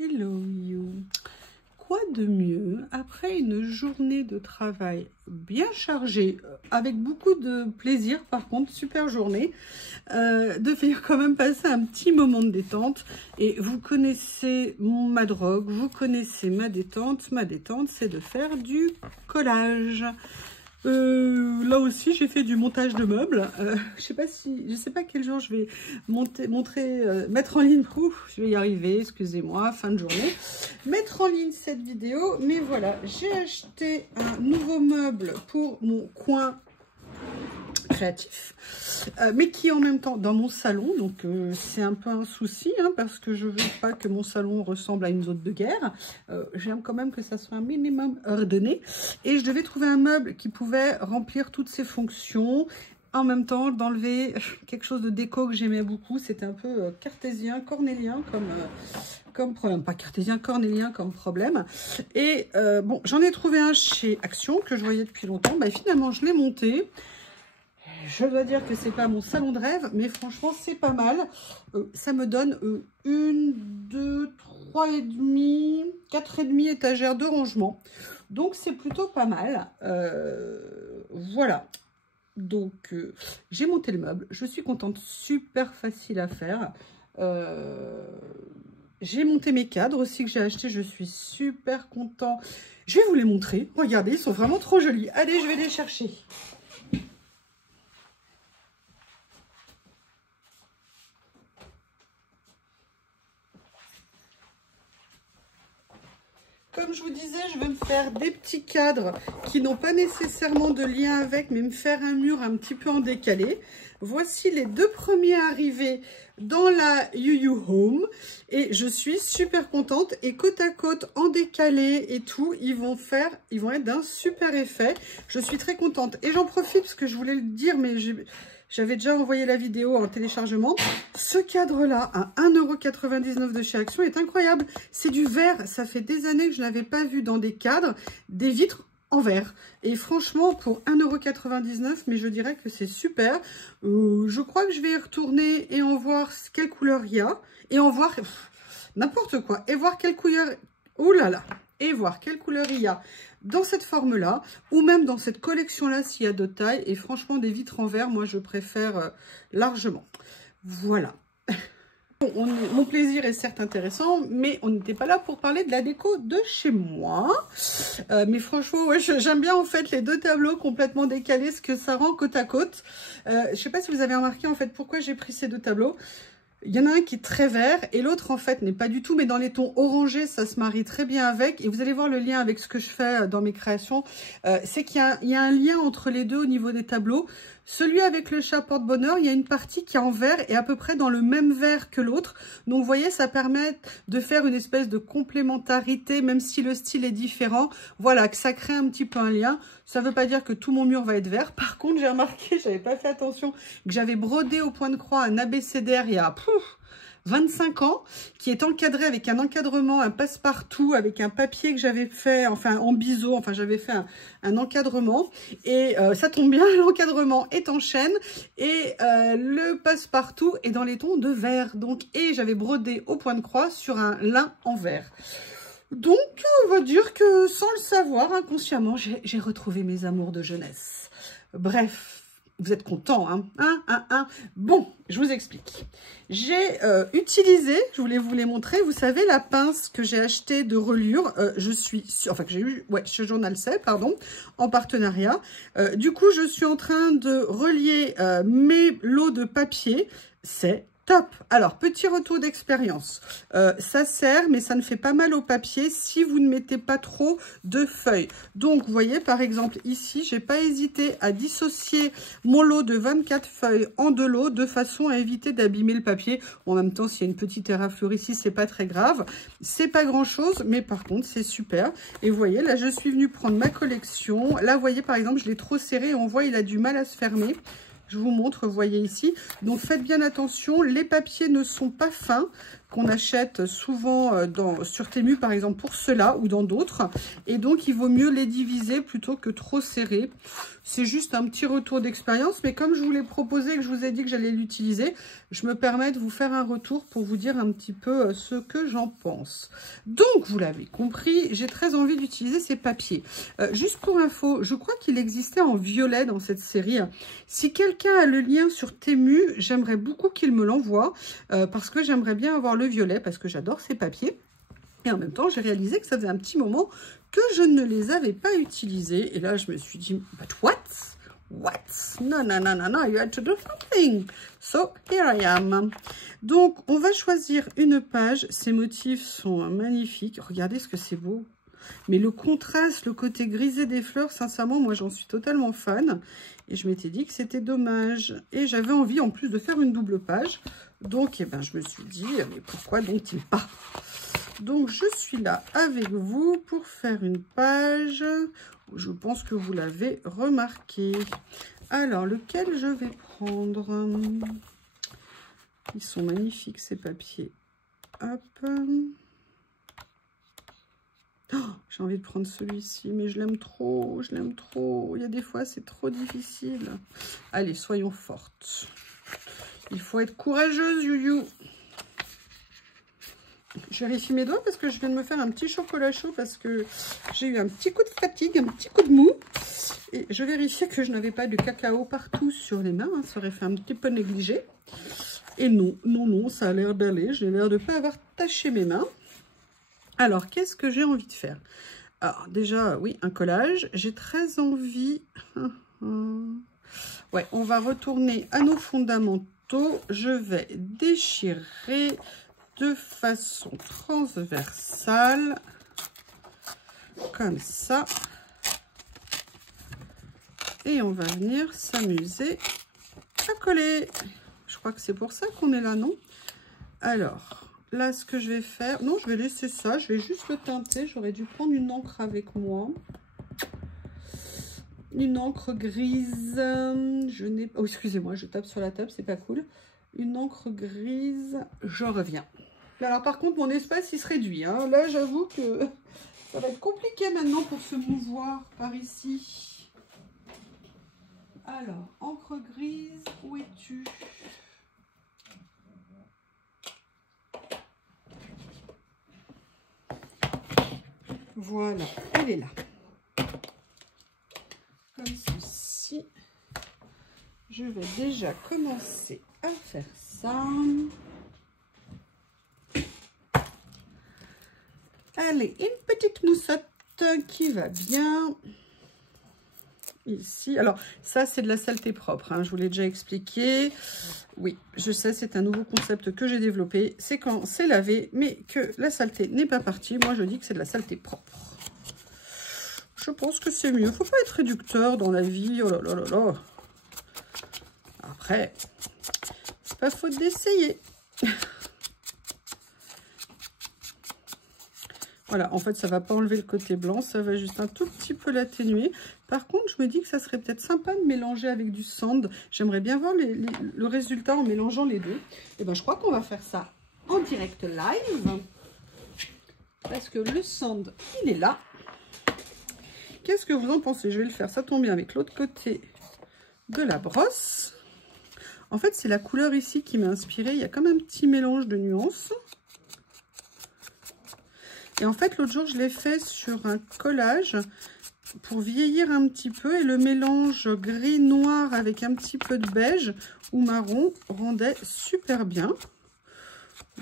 Hello you. Quoi de mieux après une journée de travail bien chargée, avec beaucoup de plaisir par contre, super journée, de venir quand même passer un petit moment de détente. Et vous connaissez ma drogue, vous connaissez ma détente. Ma détente, c'est de faire du collage. Là aussi j'ai fait du montage de meubles. Je sais pas quel jour je vais mettre en ligne. Je vais y arriver, excusez-moi, fin de journée, mettre en ligne cette vidéo. Mais voilà, j'ai acheté un nouveau meuble pour mon coin créatif, mais qui est en même temps dans mon salon, donc c'est un peu un souci, hein, parce que je veux pas que mon salon ressemble à une zone de guerre. J'aime quand même que ça soit un minimum ordonné, et je devais trouver un meuble qui pouvait remplir toutes ces fonctions, en même temps d'enlever quelque chose de déco que j'aimais beaucoup. C'était un peu cartésien, cornélien comme problème, pas cartésien, cornélien comme problème. Et bon, j'en ai trouvé un chez Action que je voyais depuis longtemps. Bah, finalement je l'ai monté. Je dois dire que c'est pas mon salon de rêve, mais franchement c'est pas mal. Ça me donne 1, 2, 3 et demi, 4 et demi étagères de rangement. Donc c'est plutôt pas mal. Voilà. Donc j'ai monté le meuble. Je suis contente. Super facile à faire. J'ai monté mes cadres aussi que j'ai acheté. Je suis super content. Je vais vous les montrer. Regardez, ils sont vraiment trop jolis. Allez, je vais les chercher. Comme je vous disais, je vais me faire des petits cadres qui n'ont pas nécessairement de lien avec, mais me faire un mur un petit peu en décalé. Voici les deux premiers arrivés dans la YuYu Home. Et je suis super contente. Et côte à côte, en décalé et tout, ils vont être d'un super effet. Je suis très contente. Et j'en profite parce que je voulais le dire, mais j'avais déjà envoyé la vidéo en téléchargement. Ce cadre-là, à 1,99 € de chez Action, est incroyable. C'est du verre. Ça fait des années que je n'avais pas vu dans des cadres des vitres en verre. Et franchement, pour 1,99 €, mais je dirais que c'est super. Je crois que je vais y retourner et en voir quelle couleur il y a. Et en voir n'importe quoi. Et voir quelle couleur... Oh là là. Et voir quelle couleur il y a dans cette forme-là, ou même dans cette collection-là, s'il y a d'autres tailles. Et franchement, des vitres en verre, moi, je préfère largement. Voilà. Mon plaisir est certes intéressant, mais on n'était pas là pour parler de la déco de chez moi. Mais franchement, ouais, j'aime bien en fait les deux tableaux complètement décalés, ce que ça rend côte à côte. Je ne sais pas si vous avez remarqué en fait pourquoi j'ai pris ces deux tableaux. Il y en a un qui est très vert et l'autre en fait n'est pas du tout, mais dans les tons orangés ça se marie très bien avec. Et vous allez voir le lien avec ce que je fais dans mes créations, c'est qu'il y a un lien entre les deux au niveau des tableaux. Celui avec le chat porte-bonheur, il y a une partie qui est en vert et à peu près dans le même vert que l'autre. Donc vous voyez, ça permet de faire une espèce de complémentarité, même si le style est différent. Voilà, que ça crée un petit peu un lien. Ça ne veut pas dire que tout mon mur va être vert. Par contre, j'ai remarqué, j'avais pas fait attention, que j'avais brodé au point de croix un abécédaire il y a 25 ans, qui est encadré avec un encadrement, un passe-partout, avec un papier que j'avais fait, enfin en biseau, enfin j'avais fait un encadrement, et ça tombe bien, l'encadrement est en chêne, et le passe-partout est dans les tons de vert, donc, et j'avais brodé au point de croix sur un lin en vert. Donc, on va dire que sans le savoir, inconsciemment, j'ai retrouvé mes amours de jeunesse. Bref. Vous êtes contents, hein? Bon, je vous explique. J'ai utilisé, je voulais vous les montrer, vous savez, la pince que j'ai achetée de reliure, que j'ai eu, ouais, chez Journal C, pardon, en partenariat. Du coup, je suis en train de relier mes lots de papier. C'est top. Alors, petit retour d'expérience. Ça sert, mais ça ne fait pas mal au papier si vous ne mettez pas trop de feuilles. Donc, vous voyez, par exemple, ici, j'ai pas hésité à dissocier mon lot de 24 feuilles en deux lots de façon à éviter d'abîmer le papier. En même temps, s'il y a une petite éraflure ici, c'est pas très grave. C'est pas grand-chose, mais par contre, c'est super. Et vous voyez, là, je suis venue prendre ma collection. Là, vous voyez, par exemple, je l'ai trop serré et on voit, il a du mal à se fermer. Je vous montre, vous voyez ici. Donc, faites bien attention. Les papiers ne sont pas fins. qu'on achète souvent sur Temu, par exemple, pour cela ou dans d'autres. Et donc, il vaut mieux les diviser plutôt que trop serrer. C'est juste un petit retour d'expérience. Mais comme je vous l'ai proposé et que je vous ai dit que j'allais l'utiliser, je me permets de vous faire un retour pour vous dire un petit peu ce que j'en pense. Donc, vous l'avez compris, j'ai très envie d'utiliser ces papiers. Juste pour info, je crois qu'il existait en violet dans cette série. Si quelqu'un a le lien sur Temu, j'aimerais beaucoup qu'il me l'envoie parce que j'aimerais bien avoir le violet parce que j'adore ces papiers. Et en même temps, j'ai réalisé que ça faisait un petit moment que je ne les avais pas utilisés. Et là, je me suis dit, but what? What? No, no, no, no, no, you had to do something. So, here I am. Donc, on va choisir une page. Ces motifs sont magnifiques. Regardez ce que c'est beau. Mais le contraste, le côté grisé des fleurs, sincèrement, moi, j'en suis totalement fan. Et je m'étais dit que c'était dommage. Et j'avais envie, en plus, de faire une double page. Donc, eh ben, je me suis dit, mais pourquoi donc-il pas? Donc, je suis là avec vous pour faire une page. Je pense que vous l'avez remarqué. Alors, lequel je vais prendre? Ils sont magnifiques, ces papiers. Hop. Oh, j'ai envie de prendre celui-ci, mais je l'aime trop, je l'aime trop. Il y a des fois, c'est trop difficile. Allez, soyons fortes. Il faut être courageuse, Youyou. Je vérifie mes doigts parce que je viens de me faire un petit chocolat chaud parce que j'ai eu un petit coup de fatigue, un petit coup de mou. Et je vérifiais que je n'avais pas de cacao partout sur les mains. Hein, ça aurait fait un petit peu négligé. Et non, non, non, ça a l'air d'aller. J'ai l'air de ne pas avoir taché mes mains. Alors, qu'est-ce que j'ai envie de faire? Alors, déjà, oui, un collage. J'ai très envie... Ouais, on va retourner à nos fondamentaux. Je vais déchirer de façon transversale, comme ça. Et on va venir s'amuser à coller. Je crois que c'est pour ça qu'on est là, non? Alors... Là, ce que je vais faire... Non, je vais laisser ça. Je vais juste le teinter. J'aurais dû prendre une encre avec moi. Une encre grise. Je n'ai... Oh, excusez-moi, je tape sur la table. C'est pas cool. Une encre grise. Je reviens. Alors, par contre, mon espace, il se réduit. Hein. Là, j'avoue que ça va être compliqué maintenant pour se mouvoir par ici. Alors, encre grise, où es-tu ? Voilà, elle est là. Comme ceci. Je vais déjà commencer à faire ça. Allez, une petite moussotte qui va bien. Ici. Alors, ça, c'est de la saleté propre. Hein, je vous l'ai déjà expliqué. Oui, je sais, c'est un nouveau concept que j'ai développé. C'est quand c'est lavé, mais que la saleté n'est pas partie. Moi, je dis que c'est de la saleté propre. Je pense que c'est mieux. Il ne faut pas être réducteur dans la vie. Oh là là là là. Après, c'est pas faute d'essayer. Voilà, en fait, ça ne va pas enlever le côté blanc. Ça va juste un tout petit peu l'atténuer. Par contre, je me dis que ça serait peut-être sympa de mélanger avec du sand. J'aimerais bien voir le résultat en mélangeant les deux. Et ben, je crois qu'on va faire ça en direct live. Parce que le sand, il est là. Qu'est-ce que vous en pensez? Je vais le faire, ça tombe bien, avec l'autre côté de la brosse. En fait, c'est la couleur ici qui m'a inspirée. Il y a comme un petit mélange de nuances. Et en fait, l'autre jour, je l'ai fait sur un collage pour vieillir un petit peu. Et le mélange gris-noir avec un petit peu de beige ou marron rendait super bien.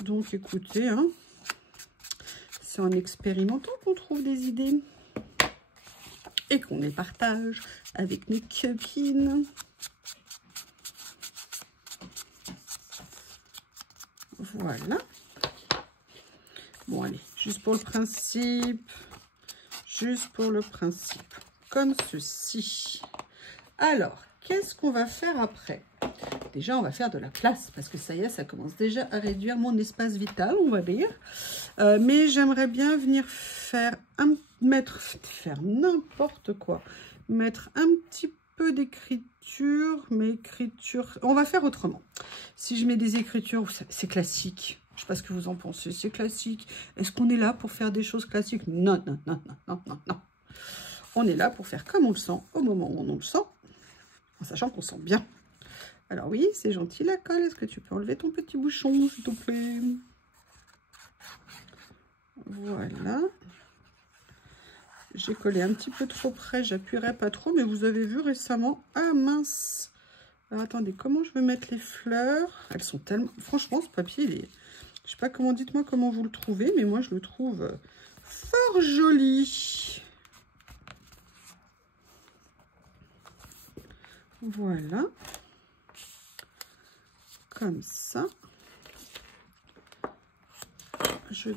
Donc, écoutez, hein, c'est en expérimentant qu'on trouve des idées. Et qu'on les partage avec mes copines. Voilà. Bon, allez, juste pour le principe. Juste pour le principe. Comme ceci. Alors, qu'est-ce qu'on va faire après? Déjà, on va faire de la place. Parce que ça y est, ça commence déjà à réduire mon espace vital, on va dire. Mais j'aimerais bien venir faire n'importe quoi. Mettre un petit peu d'écriture. Mais écriture... On va faire autrement. Si je mets des écritures, c'est classique. Je sais pas ce que vous en pensez, c'est classique. Est-ce qu'on est là pour faire des choses classiques? Non, non, non, non, non, non, non. On est là pour faire comme on le sent, au moment où on le sent, en sachant qu'on sent bien. Alors oui, c'est gentil la colle. Est-ce que tu peux enlever ton petit bouchon, s'il te plaît? Voilà. J'ai collé un petit peu trop près, j'appuierai pas trop, mais vous avez vu récemment... Ah mince! Alors attendez, comment je vais mettre les fleurs? Elles sont tellement... Franchement, ce papier, il est... Je sais pas comment, dites-moi comment vous le trouvez, mais moi je le trouve fort joli. Voilà. Comme ça.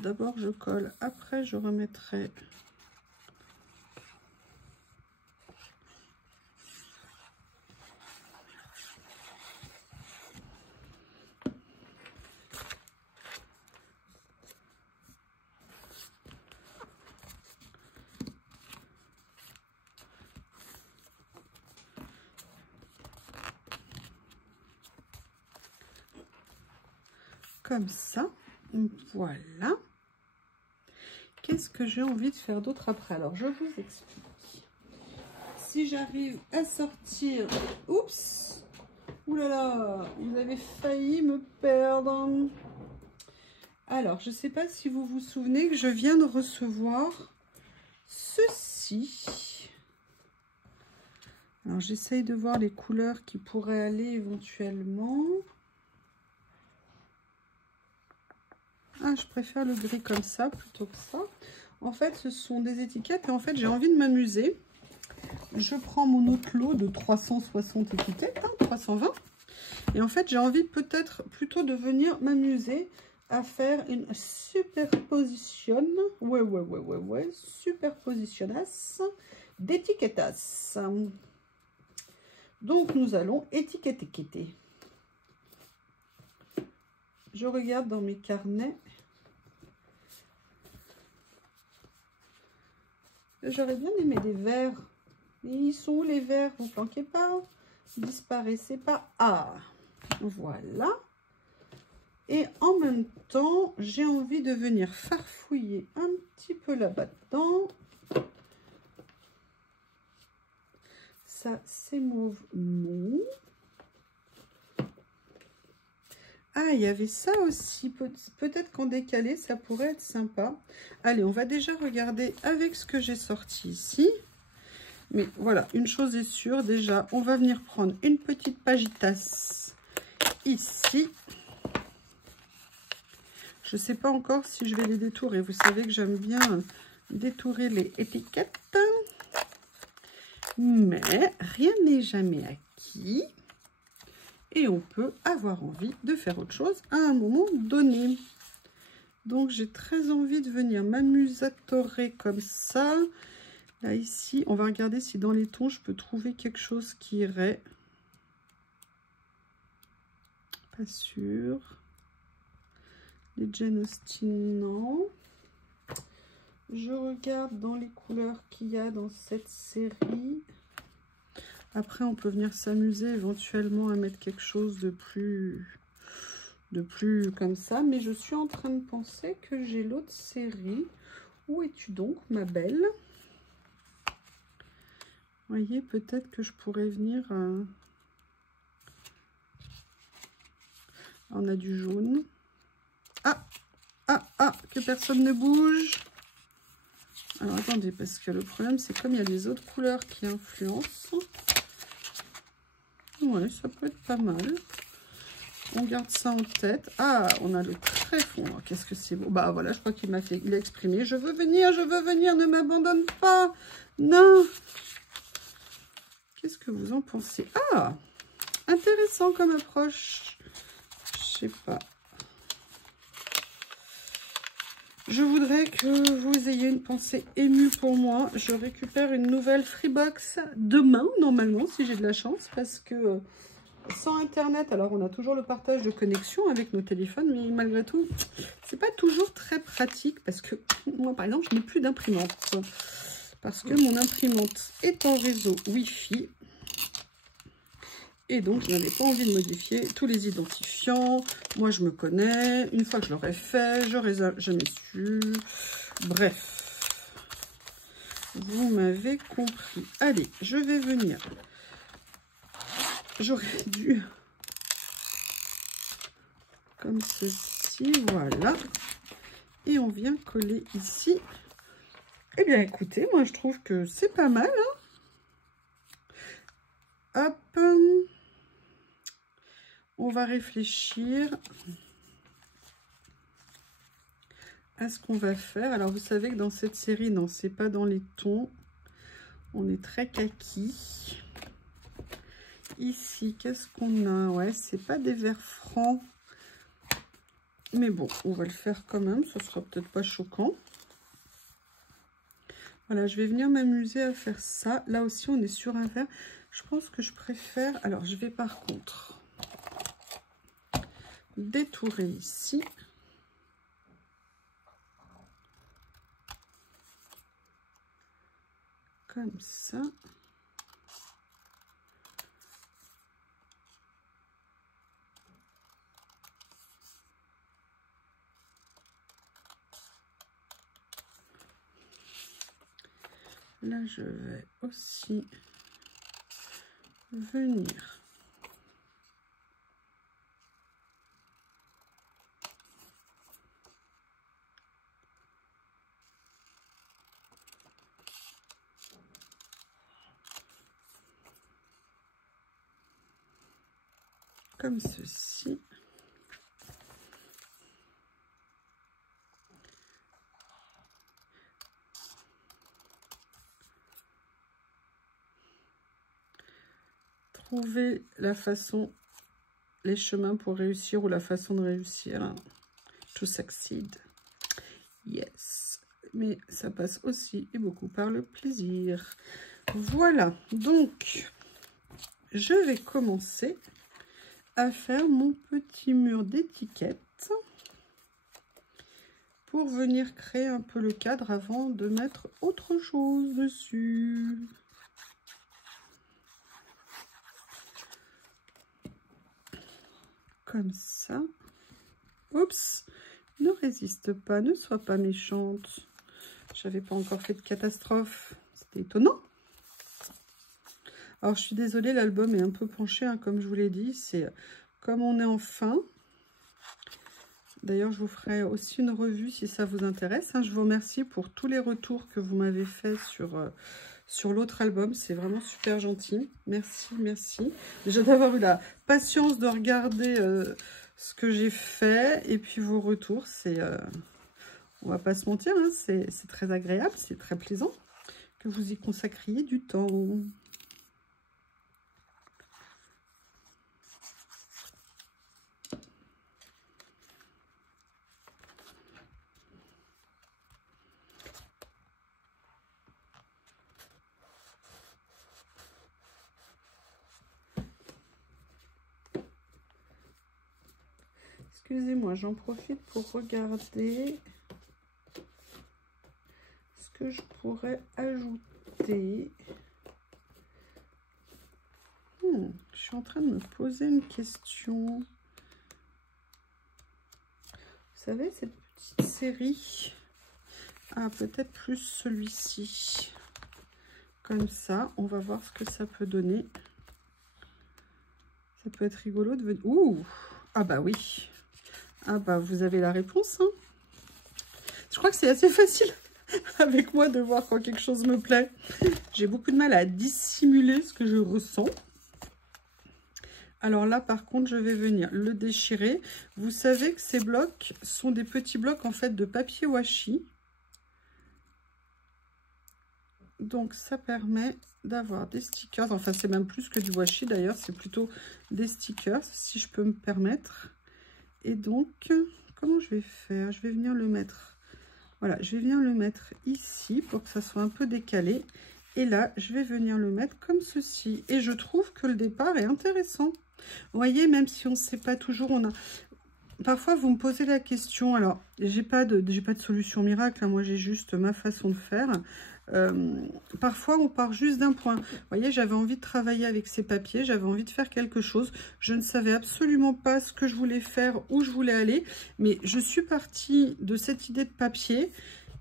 D'abord je colle, après je remettrai... Comme ça, voilà. Qu'est-ce que j'ai envie de faire d'autre après? Alors, je vous explique. Si j'arrive à sortir... Oups! Ouh là là! Vous avez failli me perdre. Alors, je ne sais pas si vous vous souvenez que je viens de recevoir ceci. Alors, j'essaye de voir les couleurs qui pourraient aller éventuellement. Ah, je préfère le gris comme ça plutôt que ça. En fait, ce sont des étiquettes et en fait, j'ai envie de m'amuser. Je prends mon autre lot de 360 étiquettes, hein, 320. Et en fait, j'ai envie peut-être plutôt de venir m'amuser à faire une superposition. Ouais, superpositionnasse d'étiquettasse. Donc, nous allons étiqueter. Je regarde dans mes carnets. J'aurais bien aimé des verres. Mais ils sont où les verres? Vous planquez pas? Disparaissez pas. Ah, voilà. Et en même temps, j'ai envie de venir farfouiller un petit peu là-bas dedans. Ça, c'est mauve mou. Ah, il y avait ça aussi. Peut-être qu'en décalé, ça pourrait être sympa. Allez, on va déjà regarder avec ce que j'ai sorti ici. Mais voilà, une chose est sûre. Déjà, on va venir prendre une petite pagitas ici. Je ne sais pas encore si je vais les détourer. Vous savez que j'aime bien détourer les étiquettes. Mais rien n'est jamais acquis. Et on peut avoir envie de faire autre chose à un moment donné. Donc, j'ai très envie de venir m'amusatorer comme ça. Là, ici, on va regarder si dans les tons, je peux trouver quelque chose qui irait. Pas sûr. Les Jane Austen, non. Je regarde dans les couleurs qu'il y a dans cette série. Après, on peut venir s'amuser éventuellement à mettre quelque chose de plus comme ça. Mais je suis en train de penser que j'ai l'autre série. Où es-tu donc, ma belle? Vous voyez, peut-être que je pourrais venir... On a du jaune. Ah, que personne ne bouge. Alors, attendez, parce que le problème, c'est comme il y a des autres couleurs qui influencent. Ouais, ça peut être pas mal. On garde ça en tête. Ah, on a le très fond. Qu'est-ce que c'est beau. Bah voilà, je crois qu'il m'a fait... Il a exprimé. Je veux venir, ne m'abandonne pas. Non. Qu'est-ce que vous en pensez? Ah, intéressant comme approche. Je sais pas. Je voudrais que vous ayez une pensée émue pour moi. Je récupère une nouvelle Freebox demain, normalement, si j'ai de la chance, parce que sans Internet, alors on a toujours le partage de connexion avec nos téléphones, mais malgré tout, c'est pas toujours très pratique, parce que moi, par exemple, je n'ai plus d'imprimante, parce que mon imprimante est en réseau Wi-Fi, Et donc, je n'avais pas envie de modifier tous les identifiants. Moi, je me connais. Une fois que je l'aurais fait, j'aurais jamais su. Bref, vous m'avez compris. Allez, je vais venir. J'aurais dû... comme ceci, voilà. Et on vient coller ici. Eh bien, écoutez, moi, je trouve que c'est pas mal, hein. Hop. On va réfléchir à ce qu'on va faire. Alors, vous savez que dans cette série, non, c'est pas dans les tons. On est très kaki. Ici, qu'est-ce qu'on a? Ouais, c'est pas des verts francs. Mais bon, on va le faire quand même. Ça sera peut-être pas choquant. Voilà, je vais venir m'amuser à faire ça. Là aussi, on est sur un vert. Je pense que je préfère... Alors, je vais par contre détourer ici. Comme ça. Là, je vais aussi venir comme ceci. Trouver la façon, les chemins pour réussir ou la façon de réussir. To succeed. Yes. Mais ça passe aussi et beaucoup par le plaisir. Voilà. Donc, je vais commencer à faire mon petit mur d'étiquette pour venir créer un peu le cadre avant de mettre autre chose dessus. Comme ça. Oups, ne résiste pas, ne sois pas méchante. J'avais pas encore fait de catastrophe. C'était étonnant. Alors, je suis désolée, l'album est un peu penché, hein, comme je vous l'ai dit. C'est comme on est en fin. D'ailleurs, je vous ferai aussi une revue si ça vous intéresse, hein. Je vous remercie pour tous les retours que vous m'avez fait sur l'autre album. C'est vraiment super gentil. Merci, merci. Déjà d'avoir eu la patience de regarder ce que j'ai fait. Et puis vos retours, c'est... on va pas se mentir, hein, c'est très agréable, c'est très plaisant que vous y consacriez du temps. Excusez-moi, j'en profite pour regarder ce que je pourrais ajouter. Je suis en train de me poser une question. Vous savez, cette petite série, peut-être plus celui-ci. Comme ça, on va voir ce que ça peut donner. Ça peut être rigolo de venir... Ouh! Ah bah oui! Ah bah vous avez la réponse, hein. Je crois que c'est assez facile avec moi de voir quand quelque chose me plaît. J'ai beaucoup de mal à dissimuler ce que je ressens. Alors là, par contre, je vais venir le déchirer. Vous savez que ces blocs sont des petits blocs en fait de papier washi. Donc ça permet d'avoir des stickers. Enfin, c'est même plus que du washi d'ailleurs, c'est plutôt des stickers, si je peux me permettre. Et donc, comment je vais faire? Je vais venir le mettre, voilà, je vais venir le mettre ici pour que ça soit un peu décalé. Et là, je vais venir le mettre comme ceci. Et je trouve que le départ est intéressant. Vous voyez, même si on ne sait pas toujours, on a... parfois vous me posez la question, alors j'ai pas de solution miracle, hein, moi j'ai juste ma façon de faire. Parfois on part juste d'un point. Vous voyez, j'avais envie de travailler avec ces papiers, j'avais envie de faire quelque chose. Je ne savais absolument pas ce que je voulais faire, où je voulais aller, mais je suis partie de cette idée de papier.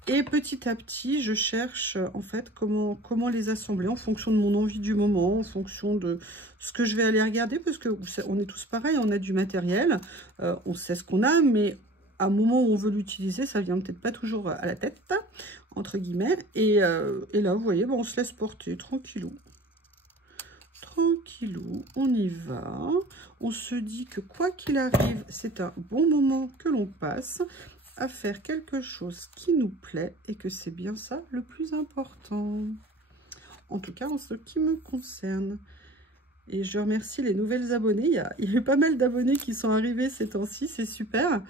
Et petit à petit, je cherche en fait comment les assembler en fonction de mon envie du moment, en fonction de ce que je vais aller regarder, parce que on est tous pareils, on a du matériel, on sait ce qu'on a, mais à un moment où on veut l'utiliser, ça vient peut-être pas toujours à la tête, entre guillemets. Et là, vous voyez, bon, on se laisse porter tranquillou. Tranquillou, on y va. On se dit que quoi qu'il arrive, c'est un bon moment que l'on passe à faire quelque chose qui nous plaît et que c'est bien ça le plus important. En tout cas, en ce qui me concerne. Et je remercie les nouvelles abonnées. Il y a eu pas mal d'abonnés qui sont arrivés ces temps-ci, c'est super.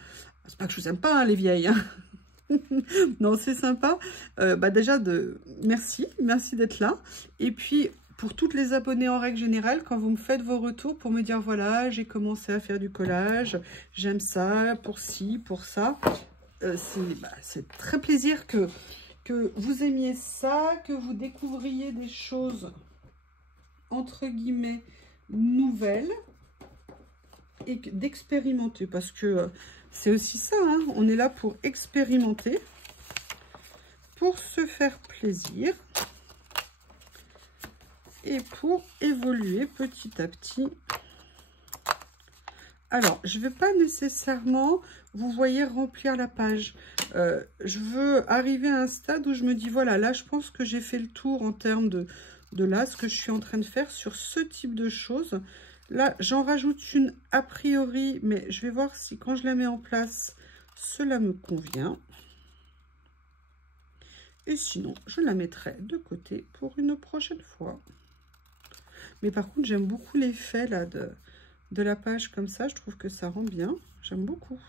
C'est pas que je vous aime pas, hein, les vieilles. Hein. Non, c'est sympa. Déjà, merci d'être là. Et puis, pour toutes les abonnées en règle générale, quand vous me faites vos retours pour me dire, voilà, j'ai commencé à faire du collage, j'aime ça, pour ci, pour ça. C'est très plaisir que vous aimiez ça, que vous découvriez des choses, entre guillemets, nouvelles, et d'expérimenter, parce que c'est aussi ça, hein, on est là pour expérimenter, pour se faire plaisir, et pour évoluer petit à petit. Alors, je ne vais pas nécessairement, vous voyez, remplir la page. Je veux arriver à un stade où je me dis, voilà, là, je pense que j'ai fait le tour en termes de là, ce que je suis en train de faire sur ce type de choses. Là, j'en rajoute une a priori, mais je vais voir si quand je la mets en place, cela me convient. Et sinon, je la mettrai de côté pour une prochaine fois. Mais par contre, j'aime beaucoup l'effet là de la page comme ça, je trouve que ça rend bien, j'aime beaucoup.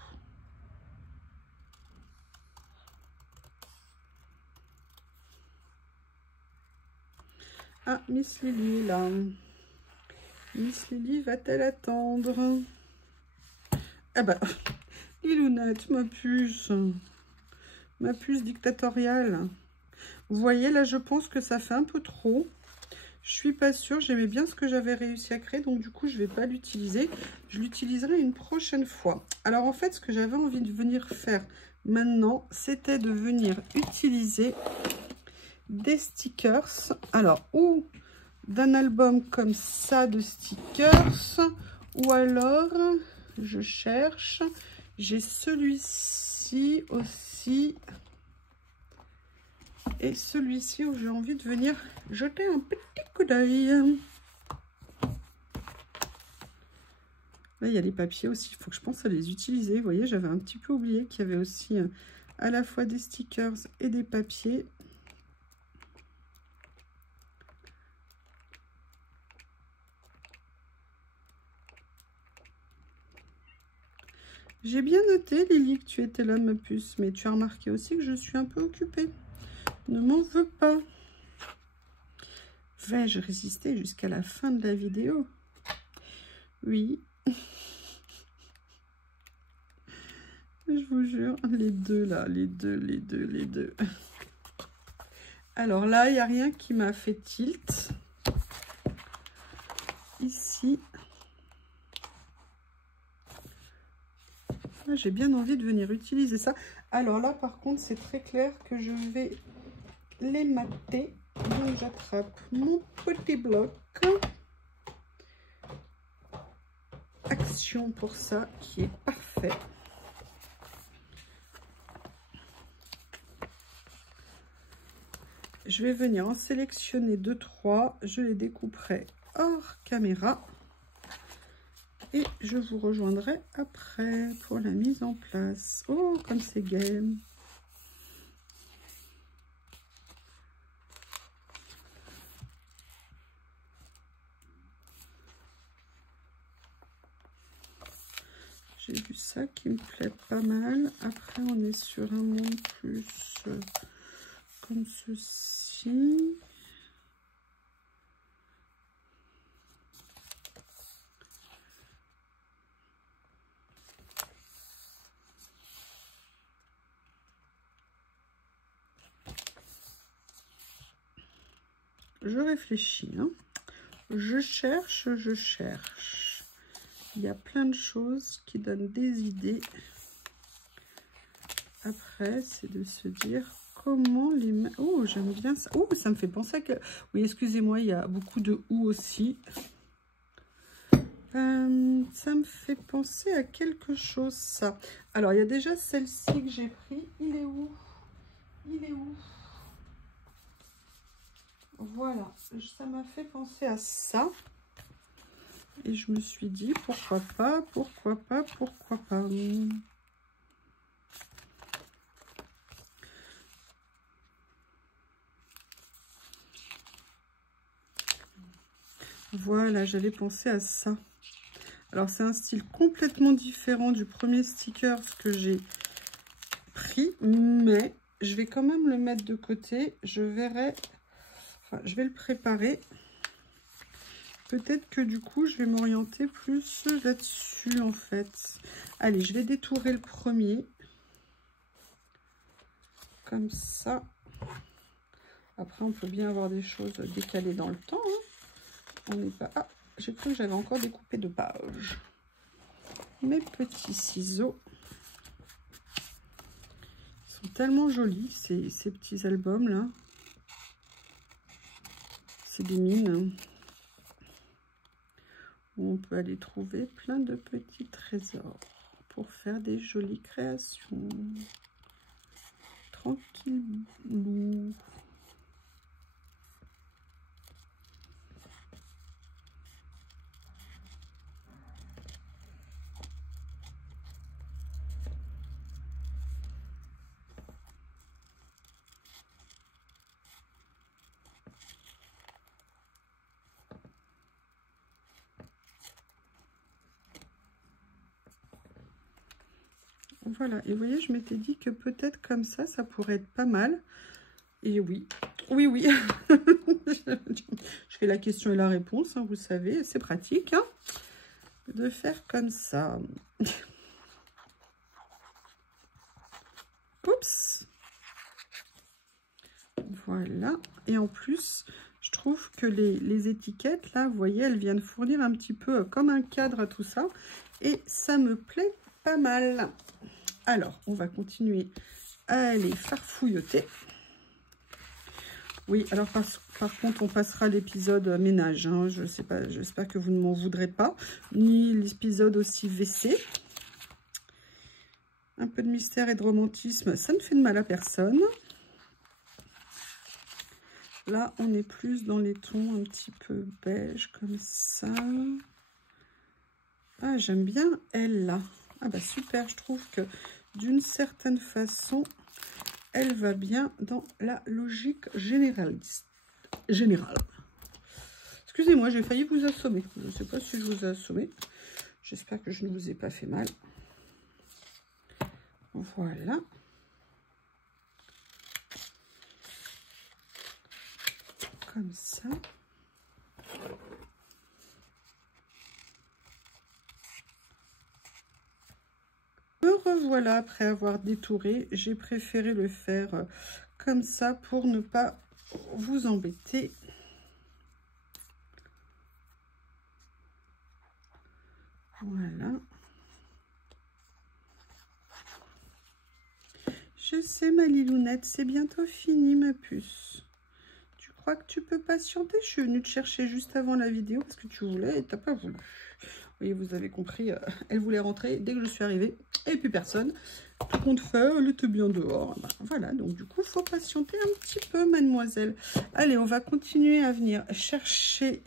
Ah, Miss Lily là. Miss Lily va-t-elle attendre? Ah bah, Lilounette, ma puce dictatoriale. Vous voyez, là, je pense que ça fait un peu trop. Je suis pas sûre, j'aimais bien ce que j'avais réussi à créer, donc du coup, je vais pas l'utiliser. Je l'utiliserai une prochaine fois. Alors, en fait, ce que j'avais envie de venir faire maintenant, c'était de venir utiliser des stickers. Alors, ou d'un album comme ça de stickers, ou alors, je cherche, j'ai celui-ci aussi. Et celui-ci où j'ai envie de venir jeter un petit coup d'œil. Là, il y a les papiers aussi. Il faut que je pense à les utiliser. Vous voyez, j'avais un petit peu oublié qu'il y avait aussi à la fois des stickers et des papiers. J'ai bien noté, Lily, que tu étais là, ma puce. Mais tu as remarqué aussi que je suis un peu occupée. Ne m'en veux pas. Vais-je résister jusqu'à la fin de la vidéo? Oui. Je vous jure, les deux là, les deux. Alors là, il n'y a rien qui m'a fait tilt. Ici. J'ai bien envie de venir utiliser ça. Alors là, par contre, c'est très clair que je vais les mater. Donc, j'attrape mon petit bloc. Action pour ça, qui est parfait. Je vais venir en sélectionner 2-3. Je les découperai hors caméra. Et je vous rejoindrai après pour la mise en place. Oh, comme c'est gai! J'ai vu ça qui me plaît pas mal. Après, on est sur un monde plus comme ceci. je réfléchis, hein. Je cherche. Il y a plein de choses qui donnent des idées. Après, c'est de se dire comment les mettre. Oh, j'aime bien ça. Oh, ça me fait penser à que... Oui, excusez-moi, il y a beaucoup de ou aussi. Ça me fait penser à quelque chose, ça. Alors, il y a déjà celle-ci que j'ai pris. Il est où? Il est où? Voilà, ça m'a fait penser à ça. Et je me suis dit, pourquoi pas. Voilà, j'avais pensé à ça. Alors, c'est un style complètement différent du premier sticker que j'ai pris, mais je vais quand même le mettre de côté. Je verrai, enfin, je vais le préparer. Peut-être que du coup, je vais m'orienter plus là-dessus, en fait. Allez, je vais détourer le premier. Comme ça. Après, on peut bien avoir des choses décalées dans le temps, hein. On n'est pas... Ah, j'ai cru que j'avais encore découpé de pages. Mes petits ciseaux. Ils sont tellement jolis, ces petits albums-là. C'est des mines. Où on peut aller trouver plein de petits trésors pour faire des jolies créations. Tranquillou. Voilà, et vous voyez, je m'étais dit que peut-être comme ça pourrait être pas mal. Et oui, oui. Je fais la question et la réponse, hein, vous savez, c'est pratique, hein, de faire comme ça. Oups. Voilà, et en plus, je trouve que les étiquettes, là, vous voyez, elles viennent fournir un petit peu comme un cadre à tout ça. Et ça me plaît pas mal. Alors, on va continuer à aller farfouilloter. Oui, alors par contre, on passera l'épisode ménage. Hein. Je sais pas, j'espère que vous ne m'en voudrez pas. Ni l'épisode aussi WC. Un peu de mystère et de romantisme, ça ne fait de mal à personne. Là, on est plus dans les tons un petit peu beige, comme ça. Ah, j'aime bien elle, là. Ah bah super, je trouve que d'une certaine façon, elle va bien dans la logique généraliste. Excusez-moi, j'ai failli vous assommer. Je ne sais pas si je vous ai assommé. J'espère que je ne vous ai pas fait mal. Voilà. Comme ça. Me revoilà après avoir détouré. J'ai préféré le faire comme ça pour ne pas vous embêter. Voilà. Je sais, ma lilounette, c'est bientôt fini, ma puce. Tu crois que tu peux patienter? Je suis venue te chercher juste avant la vidéo parce que tu voulais et t'as pas voulu. Oui, vous avez compris, elle voulait rentrer dès que je suis arrivée. Et puis personne. Tout compte fait, elle était bien dehors. Ben, voilà, donc du coup, il faut patienter un petit peu, mademoiselle. Allez, on va continuer à venir chercher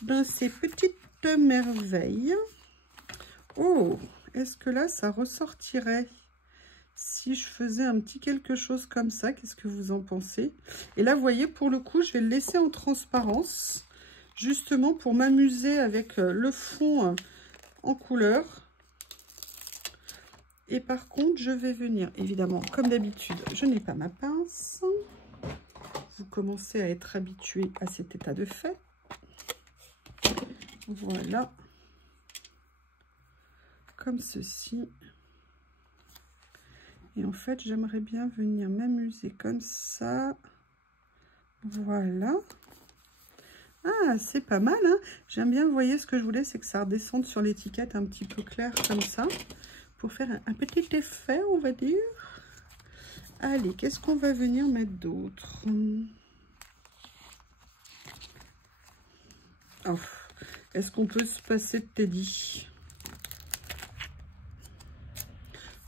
dans ces petites merveilles. Oh, est-ce que là, ça ressortirait si je faisais un petit quelque chose comme ça? Qu'est-ce que vous en pensez? Et là, vous voyez, pour le coup, je vais le laisser en transparence, justement pour m'amuser avec le fond en couleur. Et par contre, je vais venir, évidemment, comme d'habitude, je n'ai pas ma pince. Vous commencez à être habitué à cet état de fait. Voilà. Comme ceci. Et en fait, j'aimerais bien venir m'amuser comme ça. Voilà. Ah, c'est pas mal, hein. J'aime bien, vous voyez, ce que je voulais, c'est que ça redescende sur l'étiquette un petit peu clair comme ça, pour faire un petit effet, on va dire. Allez, qu'est-ce qu'on va venir mettre d'autre? Oh, est-ce qu'on peut se passer de Teddy?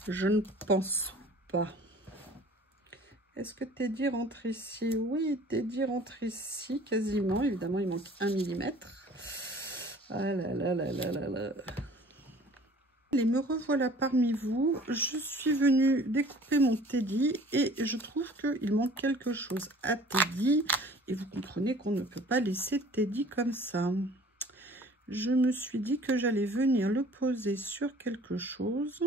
Je ne pense pas. Est-ce que Teddy rentre ici? Oui, Teddy rentre ici, quasiment. Évidemment, il manque 1 mm. Ah là là là là là là. Allez, me revoilà parmi vous. Je suis venue découper mon Teddy et je trouve qu'il manque quelque chose à Teddy. Et vous comprenez qu'on ne peut pas laisser Teddy comme ça. Je me suis dit que j'allais venir le poser sur quelque chose.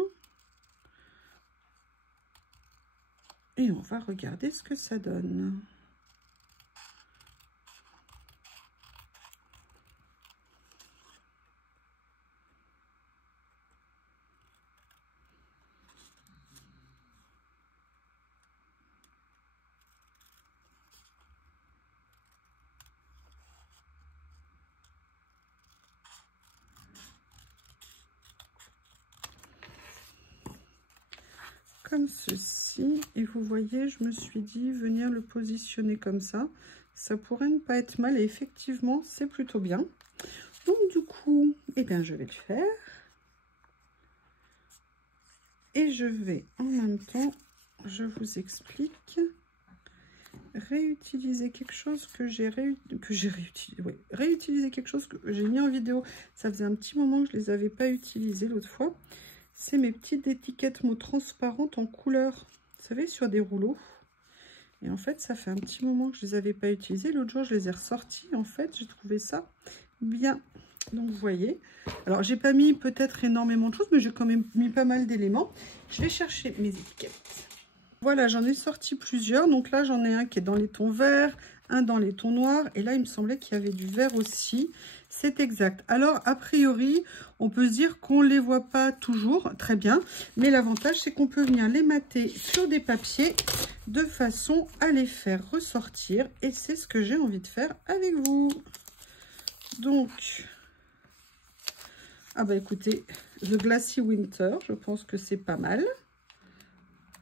Et on va regarder ce que ça donne. Comme ceci, et vous voyez, je me suis dit venir le positionner comme ça pourrait ne pas être mal, et effectivement c'est plutôt bien. Donc du coup, eh bien je vais le faire et je vais en même temps, je vous explique, réutiliser quelque chose que j'ai réutilisé, oui, réutiliser quelque chose que j'ai mis en vidéo. Ça faisait un petit moment que je les avais pas utilisés l'autre fois. C'est mes petites étiquettes mots transparentes en couleur, vous savez, sur des rouleaux. Et en fait, ça fait un petit moment que je les avais pas utilisées. L'autre jour, je les ai ressorties. En fait, j'ai trouvé ça bien. Donc, vous voyez. Alors, j'ai pas mis peut-être énormément de choses, mais j'ai quand même mis pas mal d'éléments. Je vais chercher mes étiquettes. Voilà, j'en ai sorti plusieurs. Donc là, j'en ai un qui est dans les tons verts, un dans les tons noirs. Et là, il me semblait qu'il y avait du vert aussi. C'est exact. Alors, a priori, on peut se dire qu'on ne les voit pas toujours très bien. Mais l'avantage, c'est qu'on peut venir les mater sur des papiers de façon à les faire ressortir. Et c'est ce que j'ai envie de faire avec vous. Donc, ah bah écoutez, The Glassy Winter, je pense que c'est pas mal.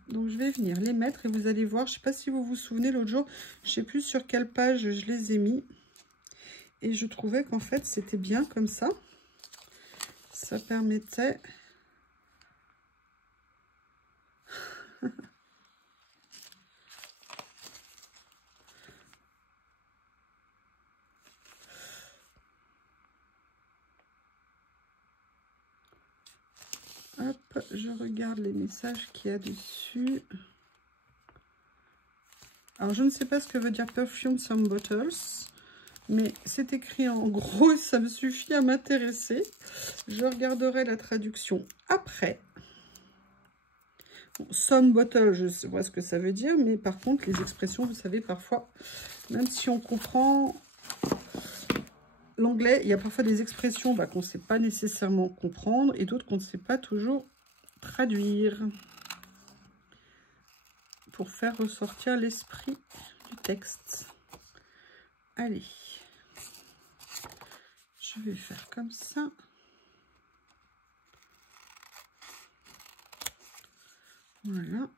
Donc, je vais venir les mettre et vous allez voir, je ne sais pas si vous vous souvenez, l'autre jour, je ne sais plus sur quelle page je les ai mis. Et je trouvais qu'en fait, c'était bien comme ça. Ça permettait... Hop, je regarde les messages qu'il y a dessus. Alors, je ne sais pas ce que veut dire Perfume Some Bottles. Mais c'est écrit en gros et ça me suffit à m'intéresser. Je regarderai la traduction après. Bon, some bottle, je vois ce que ça veut dire, mais par contre, les expressions, vous savez, parfois, même si on comprend l'anglais, il y a parfois des expressions qu'on ne sait pas nécessairement comprendre et d'autres qu'on ne sait pas toujours traduire pour faire ressortir l'esprit du texte. Allez. Je vais faire comme ça. Voilà.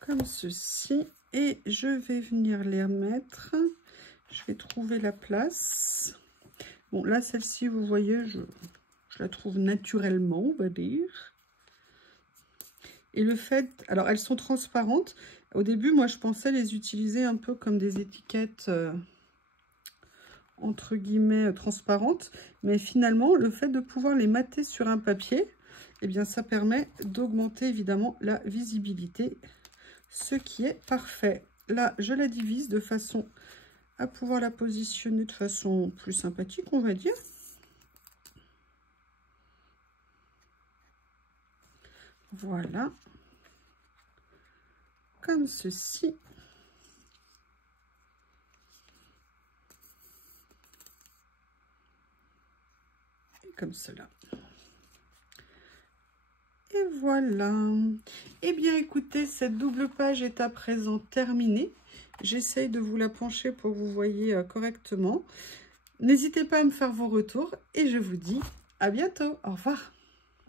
Comme ceci. Et je vais venir les remettre. Je vais trouver la place. Bon, là, celle-ci, vous voyez, je la trouve naturellement, on va dire. Et le fait... Alors, elles sont transparentes. Au début, moi, je pensais les utiliser un peu comme des étiquettes... entre guillemets transparentes, mais finalement le fait de pouvoir les mater sur un papier, eh bien ça permet d'augmenter évidemment la visibilité, ce qui est parfait. Là je la divise de façon à pouvoir la positionner de façon plus sympathique, on va dire. Voilà, comme ceci. Comme cela. Et voilà. Eh bien, écoutez, cette double page est à présent terminée. J'essaye de vous la pencher pour que vous voyez correctement. N'hésitez pas à me faire vos retours et je vous dis à bientôt. Au revoir.